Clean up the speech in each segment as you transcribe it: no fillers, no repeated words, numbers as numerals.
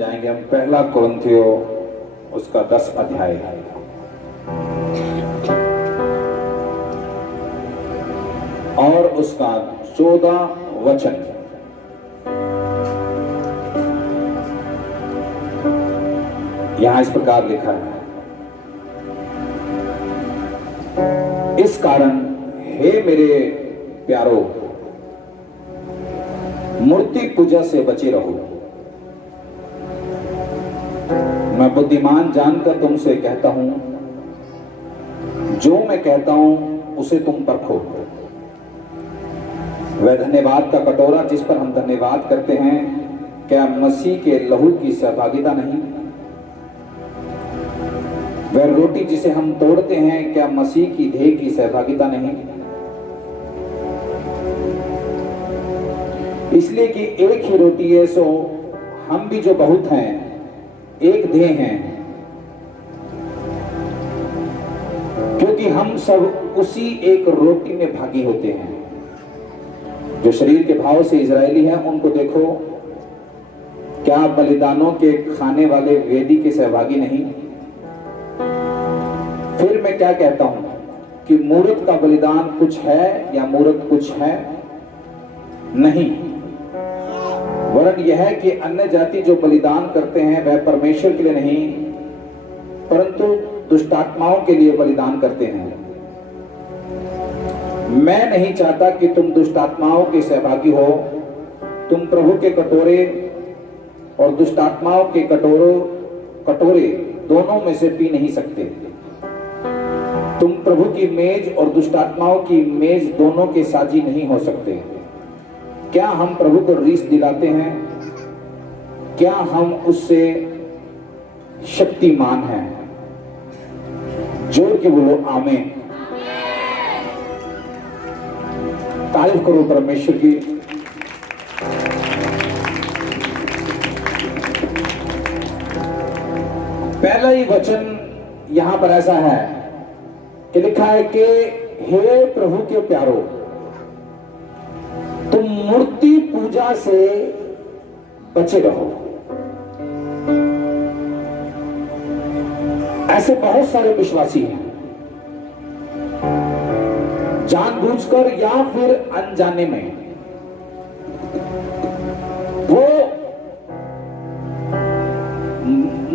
जाएंगे हम पहला कुरिन्थियों उसका 10 अध्याय और उसका 14 वचन। यहां इस प्रकार लिखा है, इस कारण हे मेरे प्यारो मूर्ति पूजा से बचे रहो। मैं बुद्धिमान जानकर तुमसे कहता हूं, जो मैं कहता हूं उसे तुम परखो। वह धन्यवाद का कटोरा जिस पर हम धन्यवाद करते हैं, क्या मसीह के लहू की सहभागिता नहीं? वह रोटी जिसे हम तोड़ते हैं, क्या मसीह की देह की सहभागिता नहीं? इसलिए कि एक ही रोटी है, सो हम भी जो बहुत हैं एक देह हैं, क्योंकि हम सब उसी एक रोटी में भागी होते हैं। जो शरीर के भाव से इजरायली हैं उनको देखो, क्या बलिदानों के खाने वाले वेदी के सहभागी नहीं? फिर मैं क्या कहता हूं कि मूर्त का बलिदान कुछ है या मूर्त कुछ है नहीं, वरन यह है कि अन्य जाति जो बलिदान करते हैं वह परमेश्वर के लिए नहीं परंतु दुष्टात्माओं के लिए बलिदान करते हैं। मैं नहीं चाहता कि तुम दुष्टात्माओं के सहभागी हो। तुम प्रभु के कटोरे और दुष्टात्माओं के कटोरे दोनों में से पी नहीं सकते। तुम प्रभु की मेज और दुष्टात्माओं की मेज दोनों के साझी नहीं हो सकते। क्या हम प्रभु को रीस दिलाते हैं? क्या हम उससे शक्तिमान हैं? जोर के बोलो आमीन। तारीफ करो परमेश्वर की। पहला ही वचन यहां पर ऐसा है कि लिखा है कि हे प्रभु के प्यारो, तुम मूर्ति पूजा से बचे रहो। ऐसे बहुत सारे विश्वासी हैं, जानबूझकर या फिर अनजाने में वो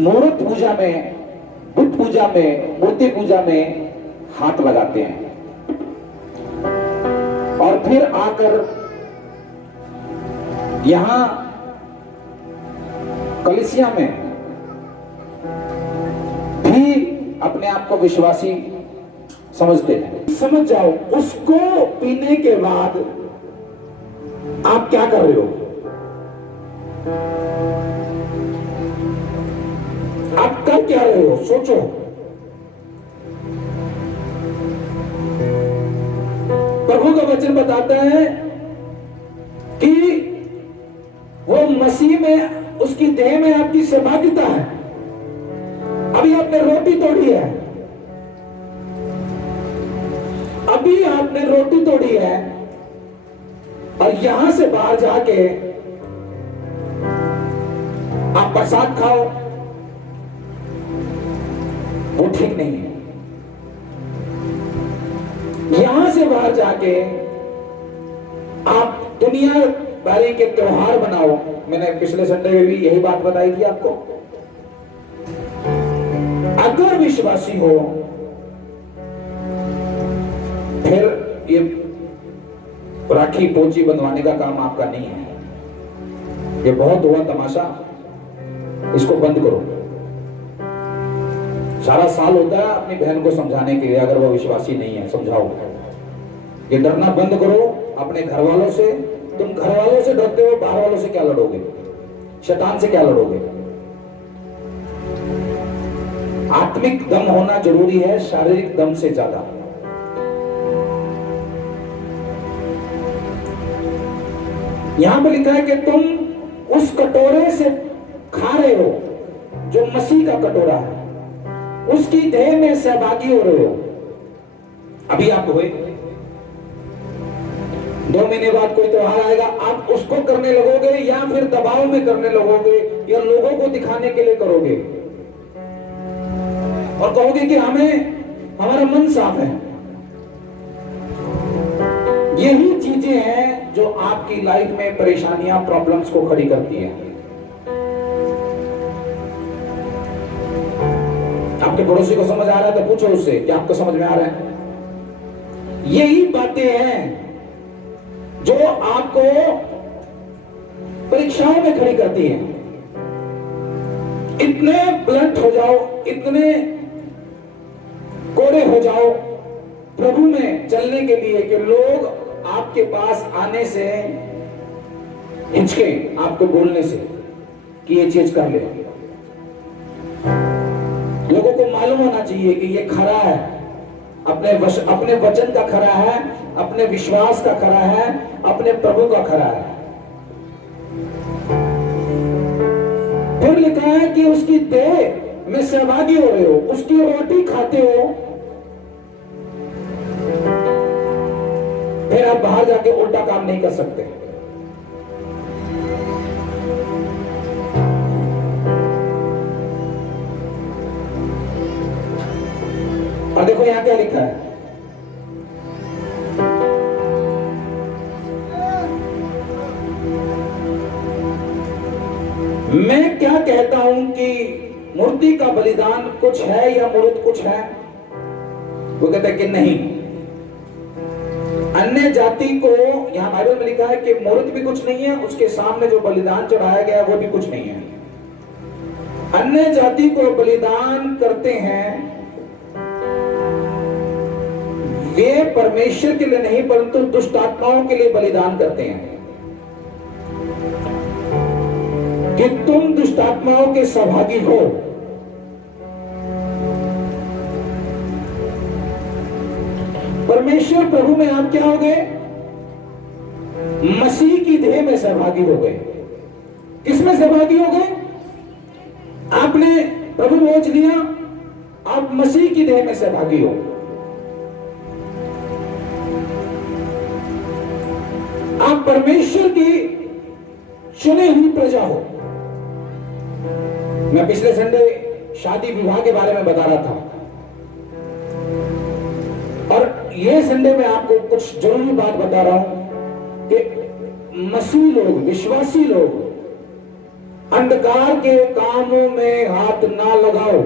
मूर्त पूजा में, बुत पूजा में, मूर्ति पूजा में हाथ लगाते हैं और फिर आकर यहां कलीसिया में भी अपने आप को विश्वासी समझते हैं। समझ जाओ, उसको पीने के बाद आप क्या कर रहे हो? आप कर क्या रहे हो? सोचो। प्रभु का वचन बताता है कि वो मसीह में, उसकी देह में आपकी सहभागिता है। अभी आपने रोटी तोड़ी है, अभी आपने रोटी तोड़ी है और यहां से बाहर जाके आप प्रसाद खाओ, वो ठीक नहीं है। यहां से बाहर जाके आप दुनिया भर के त्योहार बनाओ। मैंने पिछले संडे में भी यही बात बताई थी आपको। अगर विश्वासी हो फिर ये राखी पोची बंधवाने का काम आपका नहीं है। ये बहुत हुआ तमाशा, इसको बंद करो। सारा साल होता है अपनी बहन को समझाने के लिए, अगर वो विश्वासी नहीं है समझाओ। ये डरना बंद करो अपने घर वालों से। तुम घर वालों से डरते हो, बाहर वालों से क्या लड़ोगे? शैतान से क्या लड़ोगे? आत्मिक दम होना जरूरी है शारीरिक दम से ज्यादा। यहां पर लिखा है कि तुम उस कटोरे से खा रहे हो जो मसीह का कटोरा है, उसकी देह में सहभागी हो रहे हो। अभी आप हुए, 2 महीने बाद कोई त्योहार आएगा, आप उसको करने लगोगे या फिर दबाव में करने लगोगे या लोगों को दिखाने के लिए करोगे और कहोगे कि हमारा मन साफ है। यही चीजें हैं जो आपकी लाइफ में परेशानियां, प्रॉब्लम्स को खड़ी करती हैं। आपके पड़ोसी को समझ आ रहा है तो पूछो उससे कि आपको समझ में आ रहा है। यही बातें हैं जो आपको परीक्षाओं में खड़ी करती हैं। इतने ब्लंट हो जाओ, इतने कोरे हो जाओ प्रभु में चलने के लिए कि लोग आपके पास आने से हिचके, आपको बोलने से कि ये चीज कर ले। लोगों को मालूम होना चाहिए कि ये खरा है, अपने वचन का खरा है, अपने विश्वास का खरा है, अपने प्रभु का खरा है। फिर लिखा है कि उसकी देह में सहभागी हो रहे हो, उसकी रोटी खाते हो, फिर आप बाहर जाके उल्टा काम नहीं कर सकते। और देखो यहां क्या लिखा है, मैं क्या कहता हूं कि मूर्ति का बलिदान कुछ है या मूर्त कुछ है? वो कहता है कि नहीं। अन्य जाति को, यहां बाइबल में लिखा है कि मूर्त भी कुछ नहीं है, उसके सामने जो बलिदान चढ़ाया गया वो भी कुछ नहीं है। अन्य जाति को बलिदान करते हैं वे परमेश्वर के लिए नहीं परंतु दुष्ट आत्माओं के लिए बलिदान करते हैं कि तुम दुष्ट आत्माओं के सहभागी हो। परमेश्वर प्रभु में आप क्या हो गए? मसीह की देह में सहभागी हो गए। किसमें सहभागी हो गए? आपने प्रभु भोज लिया, आप मसीह की देह में सहभागी हो। आप परमेश्वर की चुनी हुई प्रजा हो। मैं पिछले संडे शादी विवाह के बारे में बता रहा था और ये संडे में आपको कुछ जरूरी बात बता रहा हूं कि मसीह लोग, विश्वासी लोग अंधकार के कामों में हाथ ना लगाओ।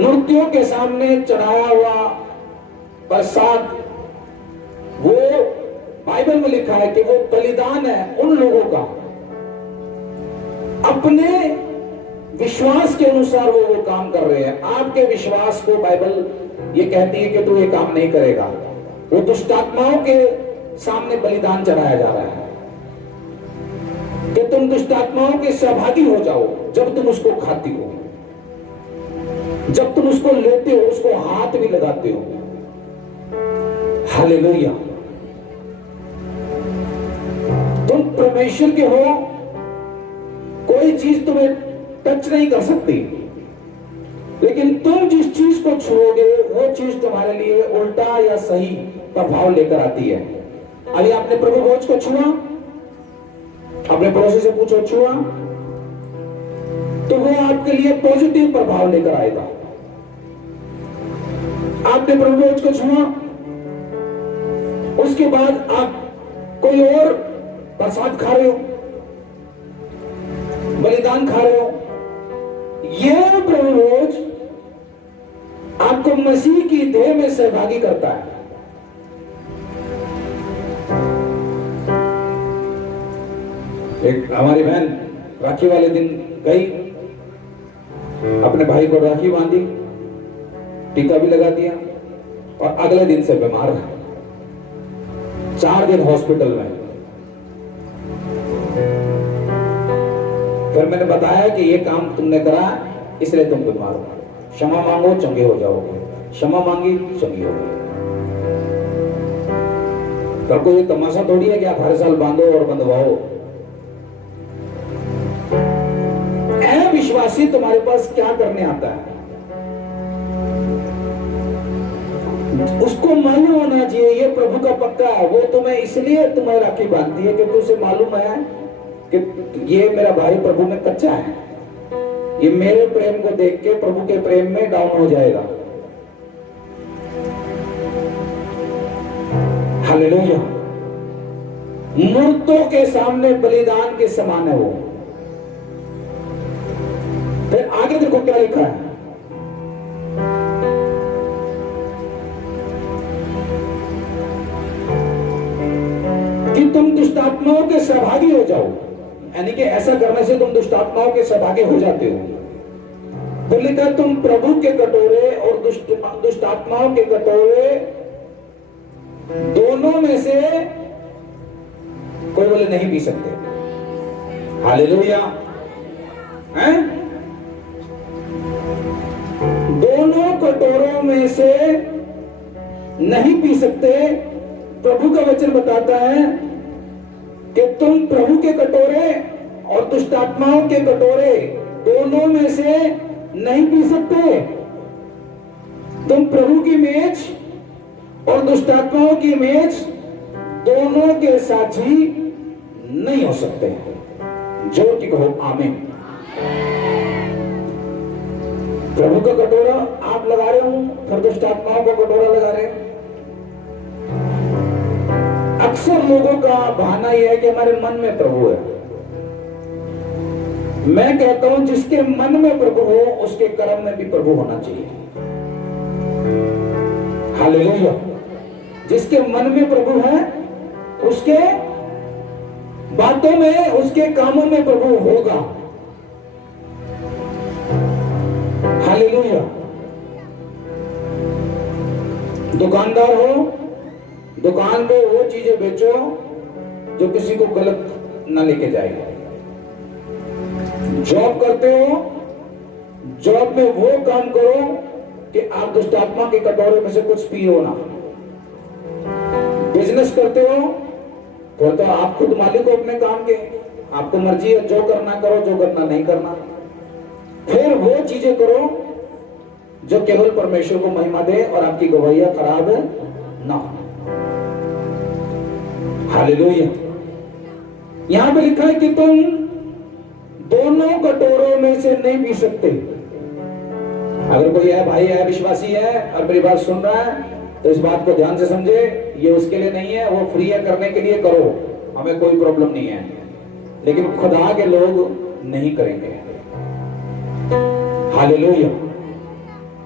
मूर्तियों के सामने चढ़ाया हुआ प्रसाद, वो बाइबल में लिखा है कि वो बलिदान है उन लोगों का, अपने विश्वास के अनुसार वो काम कर रहे हैं। आपके विश्वास को बाइबल ये कहती है कि तू ये काम नहीं करेगा। वो दुष्ट आत्माओं के सामने बलिदान चढ़ाया जा रहा है कि तुम दुष्ट आत्माओं के सहभागी हो जाओ। जब तुम उसको खाती हो, जब तुम उसको लेते हो, उसको हाथ भी लगाते हो। हालेलुया। तुम परमेश्वर के हो, कोई चीज तुम्हें टच नहीं कर सकती, लेकिन तुम जिस चीज को छुओगे वो चीज तुम्हारे लिए उल्टा या सही प्रभाव लेकर आती है। अभी आपने प्रभु भोज को छुआ, अपने पड़ोसी से पूछो छुआ, तो वो आपके लिए पॉजिटिव प्रभाव लेकर आएगा। आपने प्रभु भोज को छुआ, उसके बाद आप कोई और प्रसाद खा रहे हो, बलिदान खा रहे हो, यह प्रभु भोज आपको मसीह की देह में सहभागी करता है। एक हमारी बहन राखी वाले दिन गई, अपने भाई को राखी बांधी, टीका भी लगा दिया और अगले दिन से बीमार है, 4 दिन हॉस्पिटल में। फिर मैंने बताया कि ये काम तुमने करा इसलिए तुम बीमार हो, क्षमा मांगो चंगे हो जाओगे। क्षमा मांगी, चंगी हो गई। पर कोई तमाशा थोड़ी है कि आप हर साल बांधो और बंधवाओ। विश्वासी तुम्हारे पास क्या करने आता है, उसको मालूम होना चाहिए ये प्रभु का पक्का है। वो तुम्हें इसलिए तुम्हें राखी बांधती है क्योंकि उसे मालूम है कि ये मेरा भाई प्रभु में कच्चा है, ये मेरे प्रेम को देख के प्रभु के प्रेम में डाउन हो जाएगा। हालेलुया। मूर्तों के सामने बलिदान के समान है वो। फिर आगे देखो क्या लिखा है, कि तुम दुष्टात्माओं के सहभागी हो जाओ, यानी कि ऐसा करने से तुम दुष्टात्माओं के सहभागी हो जाते हो। तो लिखा तुम प्रभु के कटोरे और दुष्टात्माओं के कटोरे दोनों में से कोई बोले नहीं पी सकते। हालेलुया। हैं? दोनों कटोरों में से नहीं पी सकते। प्रभु का वचन बताता है कि तुम प्रभु के कटोरे और दुष्टात्माओं के कटोरे दोनों में से नहीं पी सकते। तुम प्रभु की मेज और दुष्टात्माओं की मेज दोनों के साथी नहीं हो सकते। जोर की कहो आमीन। प्रभु का कटोरा आप लगा रहे हो, फिर दुष्टात्माओं का कटोरा लगा रहे हो। अक्सर लोगों का बहाना यह है कि हमारे मन में प्रभु है। मैं कहता हूं जिसके मन में प्रभु हो उसके कर्म में भी प्रभु होना चाहिए। हालेलुया। जिसके मन में प्रभु है उसके बातों में, उसके कामों में प्रभु होगा। हालेलुया। दुकानदार हो, दुकान पे वो चीजें बेचो जो किसी को गलत ना लेके जाए। जॉब करते हो, जॉब में वो काम करो कि आप दुष्टात्मा के कटोरे में से कुछ पियो ना। बिजनेस करते हो फिर तो आप खुद मालिक हो अपने काम के, आपको मर्जी है जो करना करो, जो करना नहीं करना। फिर वो चीजें करो जो केवल परमेश्वर को महिमा दे और आपकी गवाहियां खराब ना हो। हालेलुया। यहां पे लिखा है कि तुम दोनों कटोरों में से नहीं पी सकते। अगर कोई है भाई है, विश्वासी है और मेरी बात सुन रहा है तो इस बात को ध्यान से समझे, ये उसके लिए नहीं है, वो फ्री है, करने के लिए करो, हमें कोई प्रॉब्लम नहीं है। लेकिन खुदा के लोग नहीं करेंगे। हालेलुया।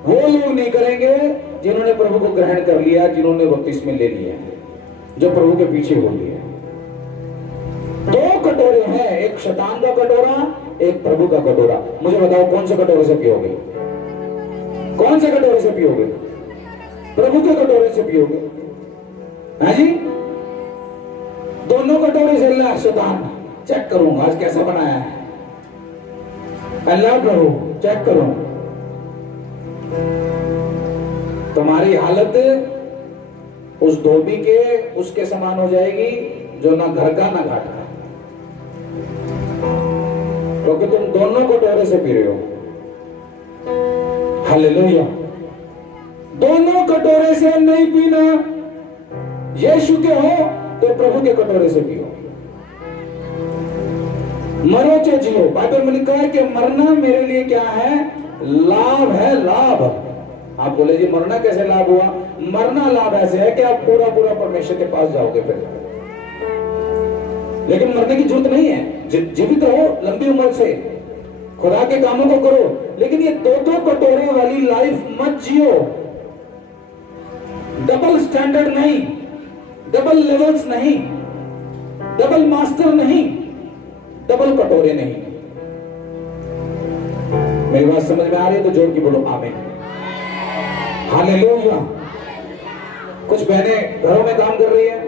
वो लोग नहीं करेंगे जिन्होंने प्रभु को ग्रहण कर लिया, जिन्होंने बपतिस्मा ले लिया, जो प्रभु के पीछे हो गए। दो कटोरे हैं, एक शैतान का कटोरा, एक प्रभु का कटोरा। मुझे बताओ कौन से कटोरे से पियोगे? कौन से कटोरे से पियोगे? प्रभु के कटोरे से पियोगे। हाँ जी। दोनों कटोरे से अल्लाह शैतान चेक करूंगा आज कैसा बनाया है, अल्लाह प्रभु चेक करो। तुम्हारी हालत उस धोबी के उसके समान हो जाएगी जो ना घर का ना घाट का, क्योंकि तुम दोनों कटोरे से पी रहे हो। हालेलुया। दोनों कटोरे से नहीं पीना। यीशु के हो तो प्रभु के कटोरे से पियो। मरो चाहे जियो। बाइबल में लिखा है कि मरना मेरे लिए क्या है? लाभ है, लाभ। आप बोले जी मरना कैसे लाभ हुआ? मरना लाभ ऐसे है कि आप पूरा पूरा परमेश्वर के पास जाओगे फिर। लेकिन मरने की जरूरत नहीं है। जीवित रहो लंबी उम्र से, खुदा के कामों को करो, लेकिन ये दो दो कटोरे वाली लाइफ मत जियो। डबल स्टैंडर्ड नहीं, डबल लेवल्स नहीं, डबल मास्टर नहीं, डबल कटोरे नहीं। मेरी बात समझ में आ रही है तो जोर की बोलो आमीन। हालेलुया। कुछ बहनें घरों में काम कर रही है,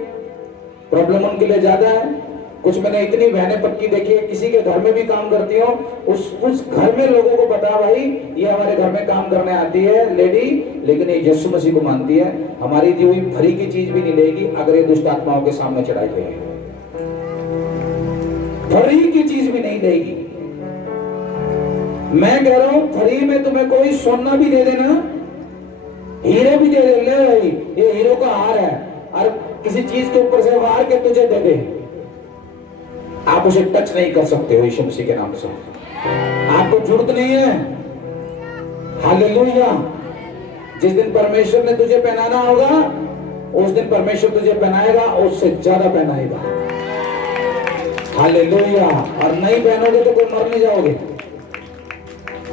प्रॉब्लम उनके लिए ज्यादा है। कुछ मैंने इतनी बहनें पक्की देखी है, किसी के घर में भी काम करती हो, उस घर में लोगों को पता भाई ये हमारे घर में काम करने आती है लेडी, लेकिन ये यीशु मसीह को मानती है, हमारी दी हुई फ्री की चीज भी नहीं लेगी अगर ये दुष्ट आत्माओं के सामने चढ़ाई गई है। फ्री की चीज भी नहीं देगी। मैं कह रहा हूं फ्री में तुम्हें कोई सोना भी दे देना, हीरे भी दे दे, ले भाई ये हीरो का हार है, और किसी चीज के ऊपर से वार के तुझे दे दे, आप उसे टच नहीं कर सकते हो यीशु मसीह के नाम से। आपको जरूरत नहीं है। हालेलुया। जिस दिन परमेश्वर ने तुझे पहनाना होगा उस दिन परमेश्वर तुझे पहनाएगा, उससे ज्यादा पहनाएगा। हालेलुया। और नहीं पहनोगे तो कोई मर नहीं जाओगे।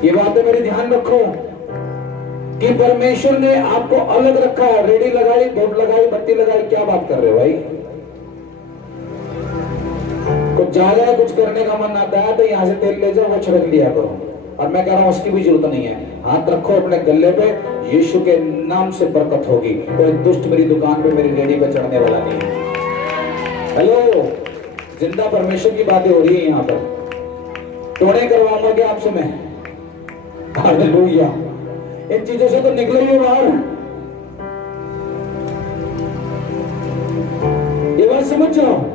ये बातें मेरी ध्यान रखो कि परमेश्वर ने आपको अलग रखा है। रेडी लगाई, बोर्ड लगाई, बत्ती लगाई, क्या बात कर रहे हो भाई? कुछ ज्यादा है, कुछ करने का मन आता है तो यहां से तेल ले जाओ, वो छिड़क लिया करो। और मैं कह रहा हूं उसकी भी जरूरत नहीं है। हाथ रखो अपने गले पे, यीशु के नाम से बरकत होगी। कोई दुष्ट मेरी दुकान पे, मेरी रेडी पे चढ़ने वाला नहीं है। हेलो, जिंदा परमेश्वर की बातें हो रही है यहाँ पर। टोने करवाऊंगा क्या आपसे मैं? हालेलुया। इन चीजों से तो निकले ही बाहर। ये बात समझ जाओ।